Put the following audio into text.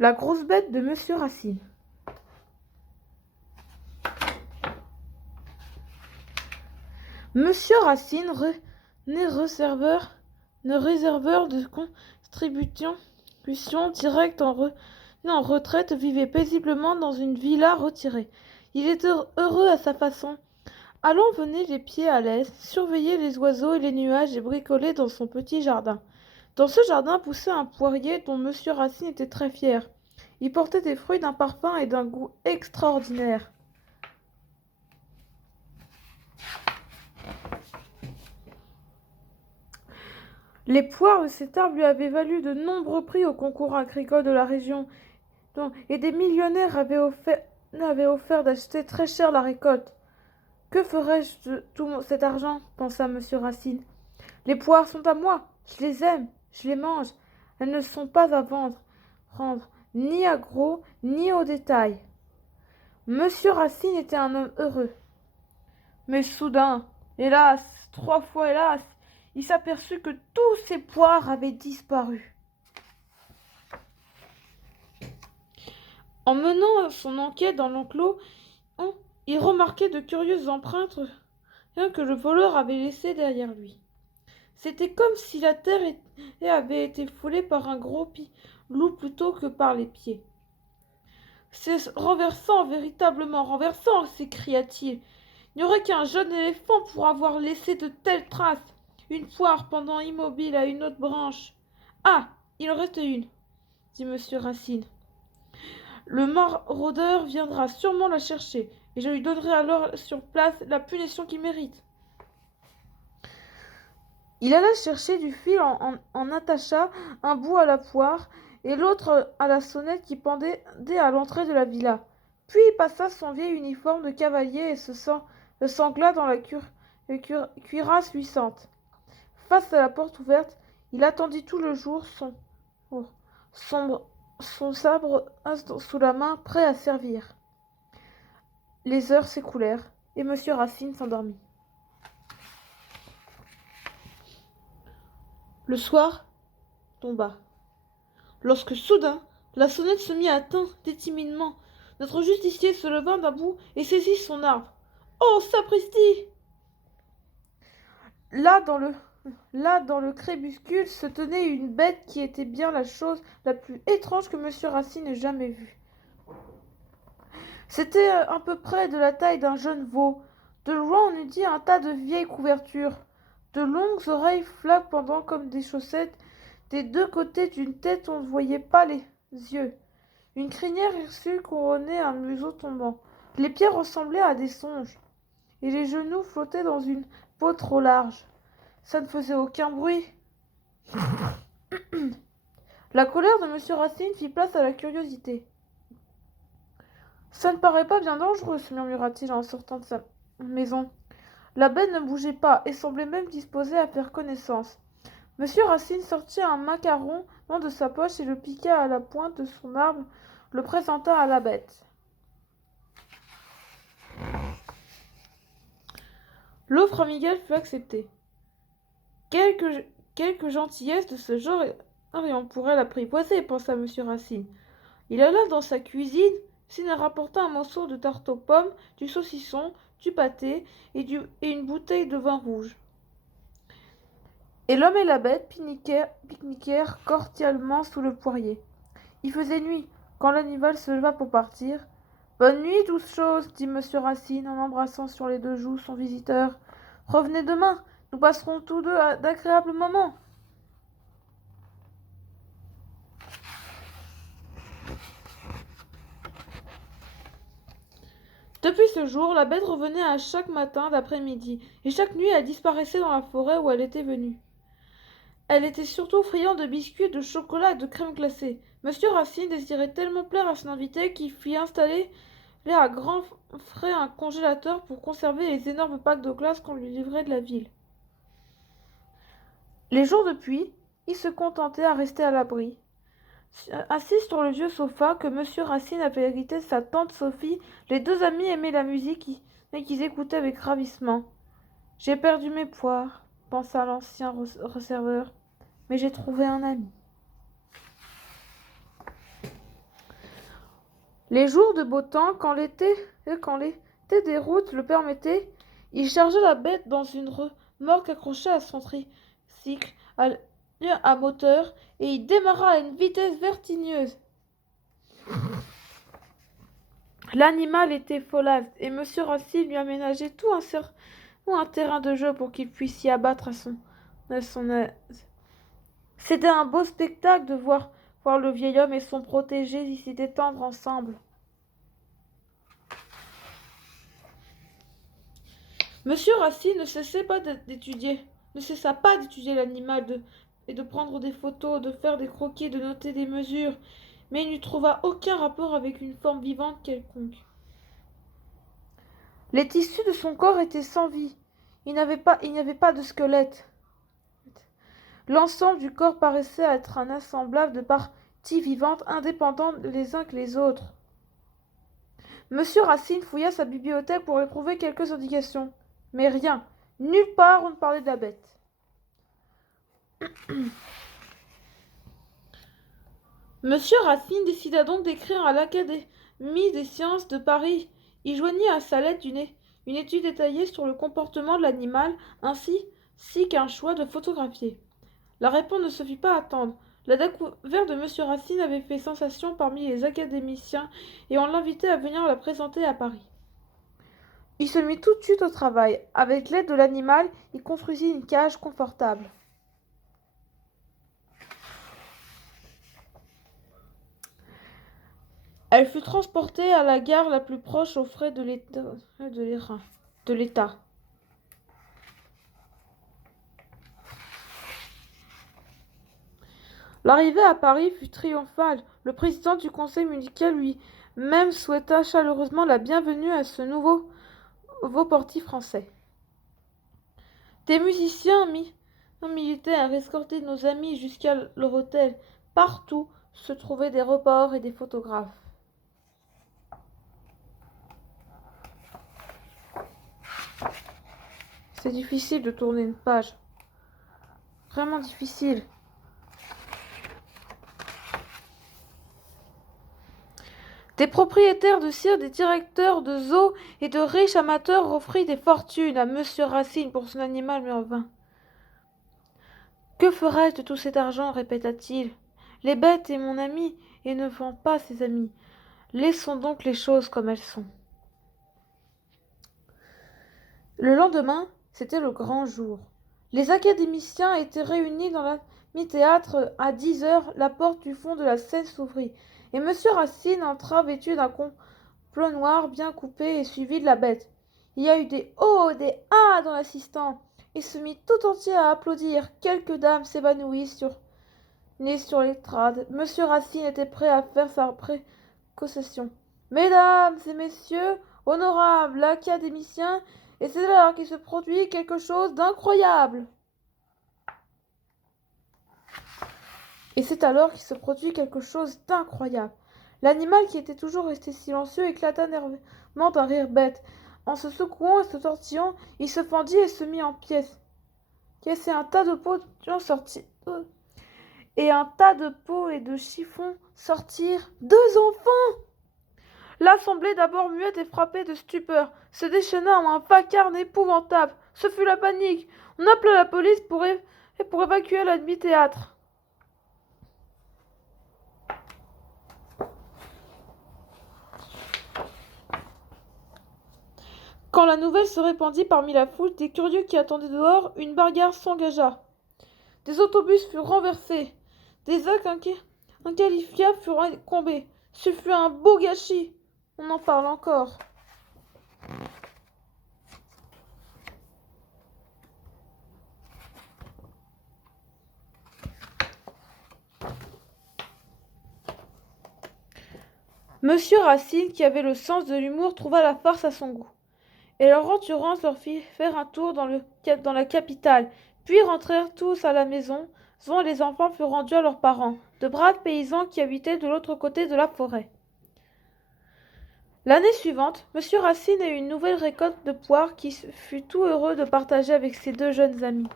La grosse bête de Monsieur Racine. Monsieur Racine, réserveur de contributions directes en retraite, vivait paisiblement dans une villa retirée. Il était heureux à sa façon. Allons venait les pieds à l'aise, surveillait les oiseaux et les nuages et bricolait dans son petit jardin. Dans ce jardin poussait un poirier dont Monsieur Racine était très fier. Il portait des fruits d'un parfum et d'un goût extraordinaire. Les poires de cet arbre lui avaient valu de nombreux prix au concours agricole de la région, et des millionnaires avaient offert d'acheter très cher la récolte. Que ferais-je de tout cet argent, pensa Monsieur Racine. Les poires sont à moi, je les aime, je les mange. Elles ne sont pas à vendre, ni à gros, ni au détail. Monsieur Racine était un homme heureux. Mais soudain, hélas, 3 fois hélas, il s'aperçut que tous ses poires avaient disparu. En menant son enquête dans l'enclos, il remarquait de curieuses empreintes que le voleur avait laissées derrière lui. C'était comme si la terre avait été foulée par un gros loup plutôt que par les pieds. C'est renversant, véritablement renversant, s'écria-t-il. Il n'y aurait qu'un jeune éléphant pour avoir laissé de telles traces. Une poire pendant immobile à une autre branche. Ah, il en reste une, dit Monsieur Racine. Le maraudeur viendra sûrement la chercher, et je lui donnerai alors sur place la punition qu'il mérite. Il alla chercher du fil, en attacha un bout à la poire et l'autre à la sonnette qui pendait à l'entrée de la villa. Puis il passa son vieil uniforme de cavalier et se sangla dans la cuirasse luisante. Face à la porte ouverte, il attendit tout le jour, son sabre sous la main, prêt à servir. Les heures s'écoulèrent, et Monsieur Racine s'endormit. Le soir tomba, lorsque soudain la sonnette se mit à tinter timidement. Notre justicier se leva d'un bout et saisit son arbre. Oh, sapristi! Là, dans le crépuscule, se tenait une bête qui était bien la chose la plus étrange que Monsieur Racine ait jamais vue. C'était à peu près de la taille d'un jeune veau. De loin, on eût dit un tas de vieilles couvertures. De longues oreilles flaques pendant comme des chaussettes. Des deux côtés d'une tête, on ne voyait pas les yeux. Une crinière hirsute couronnait un museau tombant. Les pieds ressemblaient à des songes, et les genoux flottaient dans une peau trop large. Ça ne faisait aucun bruit. La colère de Monsieur Racine fit place à la curiosité. Ça ne paraît pas bien dangereux, murmura-t-il en sortant de sa maison. La bête ne bougeait pas et semblait même disposée à faire connaissance. Monsieur Racine sortit un macaron de sa poche et le piqua à la pointe de son arbre, le présenta à la bête. L'offre amicale fut acceptée. Quelque gentillesse de ce genre et on pourrait l'apprivoiser, pensa Monsieur Racine. Il alla dans sa cuisine, s'y rapporta un morceau de tarte aux pommes, du saucisson, du pâté et une bouteille de vin rouge. Et l'homme et la bête pique-niquèrent cordialement sous le poirier. Il faisait nuit, quand l'animal se leva pour partir. Bonne nuit, douce chose, dit Monsieur Racine en embrassant sur les 2 joues son visiteur. Revenez demain, nous passerons tous deux d'agréables moments. Depuis ce jour, la bête revenait à chaque matin d'après-midi, et chaque nuit elle disparaissait dans la forêt où elle était venue. Elle était surtout friande de biscuits, de chocolat et de crème glacée. Monsieur Racine désirait tellement plaire à son invité qu'il fit installer à grands frais un congélateur pour conserver les énormes packs de glace qu'on lui livrait de la ville. Les jours de pluie, il se contentait à rester à l'abri. Assis sur le vieux sofa que Monsieur Racine avait hérité de sa tante Sophie, les 2 amis aimaient la musique et qu'ils écoutaient avec ravissement. J'ai perdu mes poires, pensa l'ancien receveur, mais j'ai trouvé un ami. Les jours de beau temps, quand l'été des routes le permettait, il chargea la bête dans une remorque accrochée à son tricycle à moteur et il démarra à une vitesse vertigineuse. L'animal était folâtre et Monsieur Racine lui aménageait tout un terrain de jeu pour qu'il puisse s'y abattre à son aise. C'était un beau spectacle de voir le vieil homme et son protégé s'y détendre ensemble. Monsieur Racine ne cessa pas d'étudier l'animal et de prendre des photos, de faire des croquis, de noter des mesures, mais il n'y trouva aucun rapport avec une forme vivante quelconque. Les tissus de son corps étaient sans vie. Il n'y avait pas de squelette. L'ensemble du corps paraissait être un assemblage de parties vivantes indépendantes les uns que les autres. Monsieur Racine fouilla sa bibliothèque pour y trouver quelques indications. Mais rien. Nulle part on ne parlait de la bête. Monsieur Racine décida donc d'écrire à l'Académie des sciences de Paris. Il joignit à sa lettre une étude détaillée sur le comportement de l'animal ainsi qu'un choix de photographier. La réponse ne se fit pas attendre. La découverte de Monsieur Racine avait fait sensation parmi les académiciens et on l'invitait à venir la présenter à Paris. Il se mit tout de suite au travail. Avec l'aide de l'animal, il construisit une cage confortable. Elle fut transportée à la gare la plus proche aux frais de l'État. L'arrivée à Paris fut triomphale. Le président du conseil municipal lui-même souhaita chaleureusement la bienvenue à ce nouveau portier français. Des musiciens militaires escortaient nos amis jusqu'à leur hôtel. Partout se trouvaient des reporters et des photographes. C'est difficile de tourner une page. Vraiment difficile. Des propriétaires de cirque, des directeurs de zoos et de riches amateurs offrirent des fortunes à Monsieur Racine pour son animal merveilleux. Que ferai-je de tout cet argent répéta-t-il. Les bêtes est mon ami et ne vend pas ses amis. Laissons donc les choses comme elles sont. Le lendemain, c'était le grand jour. Les académiciens étaient réunis dans l'amphithéâtre à 10 heures. La porte du fond de la scène s'ouvrit, et Monsieur Racine entra vêtu d'un complot noir bien coupé et suivi de la bête. Il y a eu des oh, des ah dans l'assistant, et se mit tout entier à applaudir. Quelques dames s'évanouissent sur l'estrade. Monsieur Racine était prêt à faire sa préconcession. Mesdames et messieurs, honorables académiciens, et c'est là qu'il se produit quelque chose d'incroyable. Et c'est alors qu'il se produit quelque chose d'incroyable. L'animal, qui était toujours resté silencieux, éclata nerveusement d'un rire bête. En se secouant et se tortillant, il se fendit et se mit en pièces. Et un tas de peaux et de chiffons sortirent. 2 enfants! L'assemblée, d'abord muette et frappée de stupeur, se déchaîna en un vacarme épouvantable. Ce fut la panique. On appela la police pour évacuer l'amphithéâtre. Quand la nouvelle se répandit parmi la foule des curieux qui attendaient dehors, une bagarre s'engagea. Des autobus furent renversés. Des actes inqualifiables furent incombés. Ce fut un beau gâchis. On en parle encore. Monsieur Racine, qui avait le sens de l'humour, trouva la farce à son goût. Et leur endurance leur fit faire un tour dans la capitale. Puis rentrèrent tous à la maison, et les enfants furent rendus à leurs parents, de braves paysans qui habitaient de l'autre côté de la forêt. L'année suivante, Monsieur Racine eut une nouvelle récolte de poires qu'il fut tout heureux de partager avec ses 2 jeunes amis.